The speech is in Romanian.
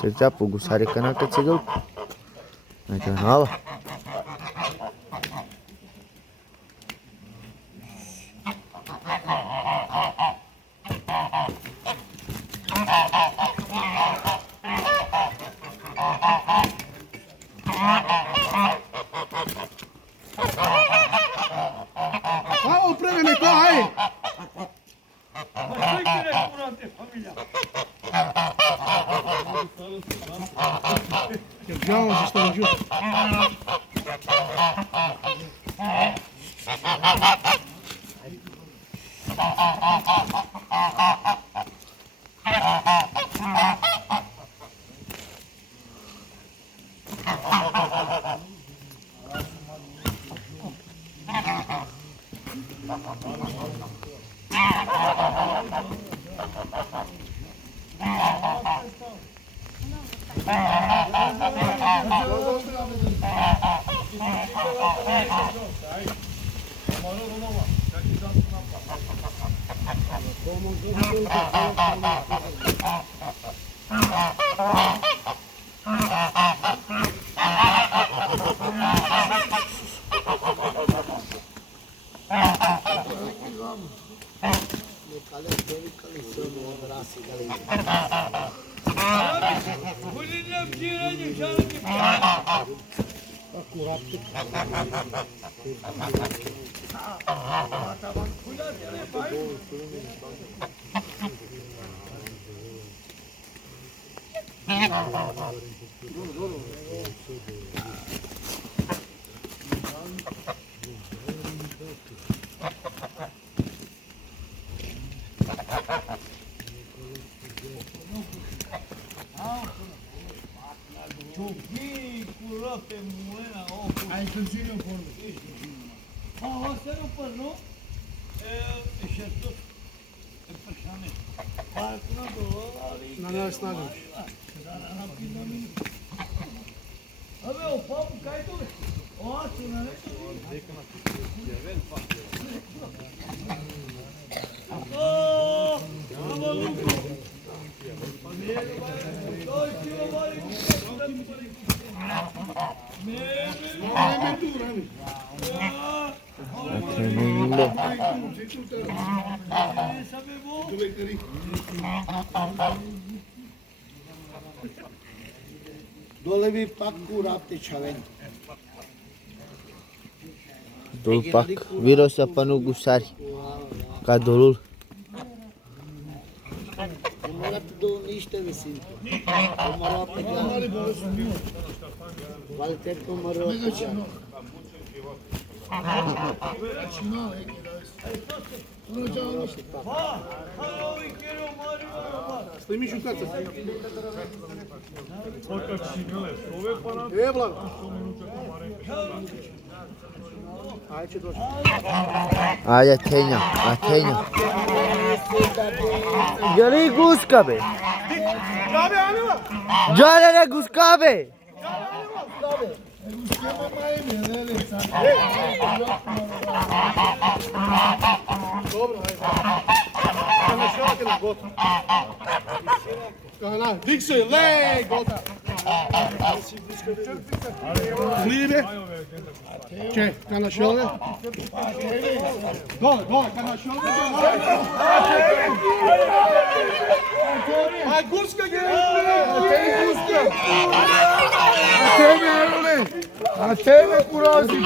Cerca po gusare kanaka cegel. Aja nala. Vamos, prendeme qua, Che abbiamo, si stanno giù. Dolevi pakku rapte chaven. Dol pak viros apanu gusari. Ka dolul. Umarat do niște visin. Umarat pe gare. Valter umarat. Snimi šukaca. Vlad. Ajde će doći. Ajde, Atenja, Atenja. Jeli guska be? Džabe, Anila! Džale ne guska be! Guska mama je mjele, Dobro, ajde. Našavate na gotovo. Diksu je, lej, gotovo. Slive. Če, kana šove? Dole, kana šove. Aj, guska gdje je? A tebe, Erle! A tebe, kurazi!